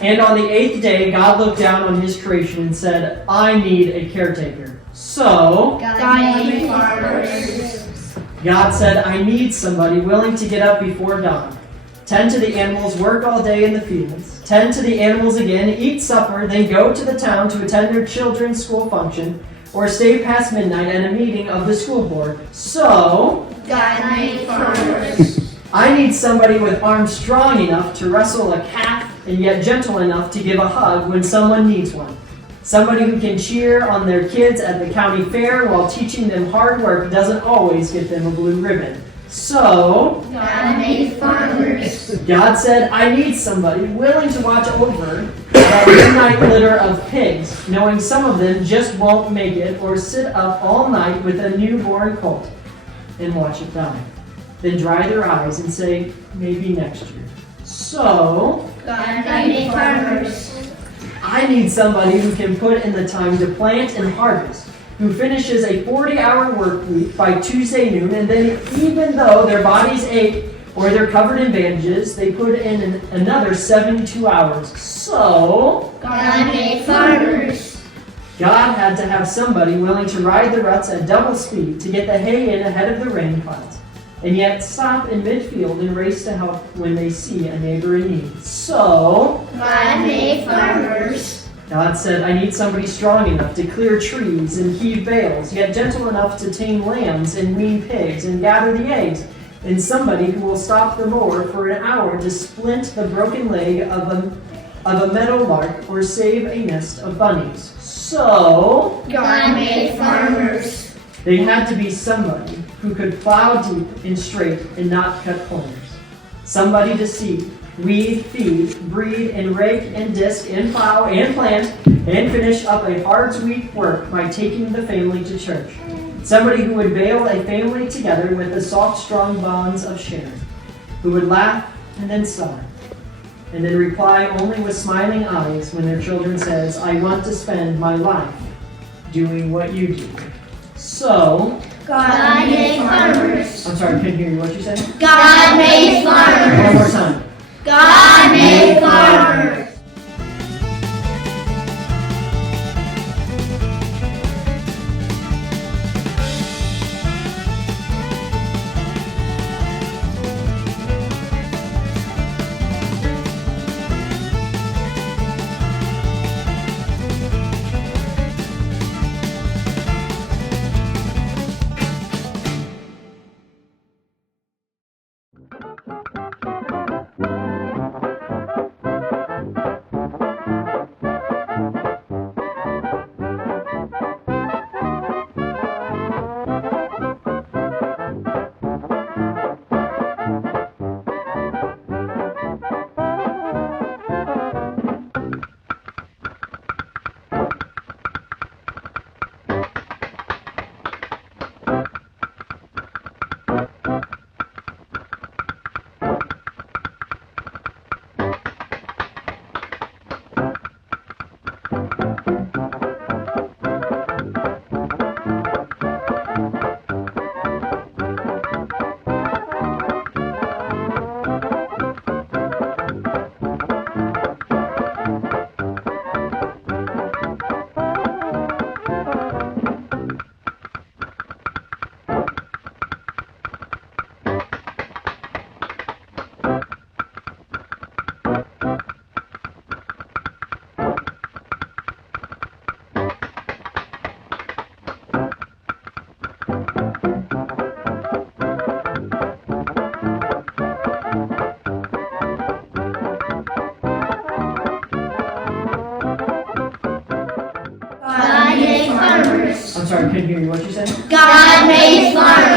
And on the 8th day, God looked down on his creation and said, I need a caretaker. So, God made farmers. God said, I need somebody willing to get up before dawn. Tend to the animals, work all day in the fields. Tend to the animals again, eat supper, then go to the town to attend their children's school function, or stay past midnight at a meeting of the school board. So, God made farmers. I need somebody with arms strong enough to wrestle a calf and yet gentle enough to give a hug when someone needs one. Somebody who can cheer on their kids at the county fair while teaching them hard work doesn't always get them a blue ribbon. So, God made farmers. God said, I need somebody willing to watch over that midnight litter of pigs, knowing some of them just won't make it, or sit up all night with a newborn colt and watch it die. Then dry their eyes and say, maybe next year. So, God made farmers. I need somebody who can put in the time to plant and harvest, who finishes a 40-hour work week by Tuesday noon, and then even though their bodies ache or they're covered in bandages, they put in another 72 hours. So, God made farmers. God had to have somebody willing to ride the ruts at double speed to get the hay in ahead of the rain clouds, and yet stop in midfield and race to help when they see a neighbor in need. So, God made farmers. God said, I need somebody strong enough to clear trees and heave bales, yet gentle enough to tame lambs and wean pigs and gather the eggs, and somebody who will stop the mower for an hour to splint the broken leg of a meadowlark or save a nest of bunnies. So, God made farmers. they had to be somebody who could plow deep and straight and not cut corners. Somebody to seed, weed, feed, breed, and rake, and disc, and plow, and plant, and finish up a hard week's work by taking the family to church. Somebody who would bale a family together with the soft, strong bonds of sharing, who would laugh and then sigh, and then reply only with smiling eyes when their children says, I want to spend my life doing what you do. So, God made farmers. I'm sorry, I couldn't hear you. What you said? God made farmers. One more time. God made farmers. I'm sorry, I couldn't hear you. What you said? God made farmers.